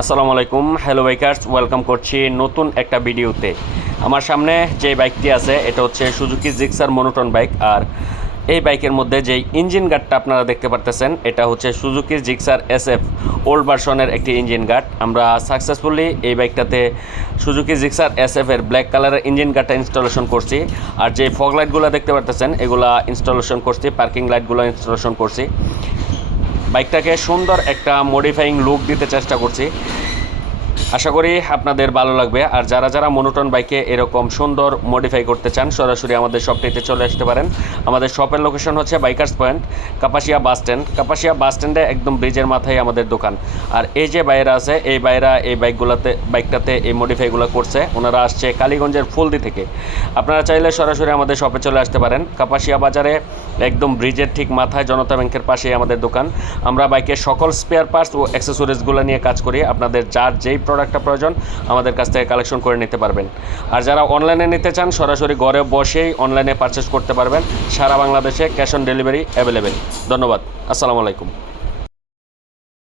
আসসালামু আলাইকুম, hello bikers, welcome করছি নতুন একটা ভিডিওতে। আমার সামনে যে বাইকটি আছে এটা হচ্ছে সুজুকি জিক্সার মনোটন বাইক। আর এই বাইকের মধ্যে যেই ইঞ্জিন গার্ডটা আপনারা দেখতে পারতেছেন এটা হচ্ছে সুজুকি জিক্সার SF ওল্ড ভার্সনের একটি ইঞ্জিন গার্ড। আমরা সাকসেসফুলি এই বাইকটাতে সুজুকি জিক্সার SF এর ব্ল্যাক কালারের ইঞ্জিন গার্ডটা ইনস্টলেশন করছি। আর যে ফগ লাইটগুলো দেখতে পারতেছেন এগুলা ইনস্টলেশন করছি, পার্কিং লাইটগুলো ইনস্টলেশন করছি। বাইকটাকে সুন্দর একটা মডিফাইং লুক দিতে চেষ্টা করছি, আশা করি আপনাদের ভালো লাগবে। আর যারা যারা মনোটন বাইকে এরকম সুন্দর মডিফাই করতে চান সরাসরি আমাদের শপটিতে চলে আসতে পারেন। আমাদের শপের লোকেশন হচ্ছে bikers point, Kapasia bus stand. Kapasia bus স্ট্যান্ডে একদম ব্রিজের মাথায় আমাদের দোকান। আর এই যে বাইরা আছে এই বাইরা এই বাইকটাতে এই মডিফাইগুলো করছে, ওনারা আসছে কালীগঞ্জের ফুলদি থেকে। আপনারা চাইলে সরাসরি আমাদের শপে চলে আসতে পারেন। কাপাসিয়া বাজারে একদম ব্রিজের ঠিক মাথায় জনতা ব্যাংকের পাশেই আমাদের দোকান। আমরা বাইকের সকল স্পেয়ার পার্টস ও অ্যাক্সেসরিজগুলো নিয়ে কাজ করি। আপনাদের যার যেই প্রোডাক্টটা প্রয়োজন আমাদের কাছ থেকে কালেকশন করে নিতে পারবেন। আর যারা অনলাইনে নিতে চান সরাসরি ঘরে বসেই অনলাইনে পারচেস করতে পারবেন। সারা বাংলাদেশে ক্যাশ অন ডেলিভারি অ্যাভেলেবেল। ধন্যবাদ, আসসালামু আলাইকুম।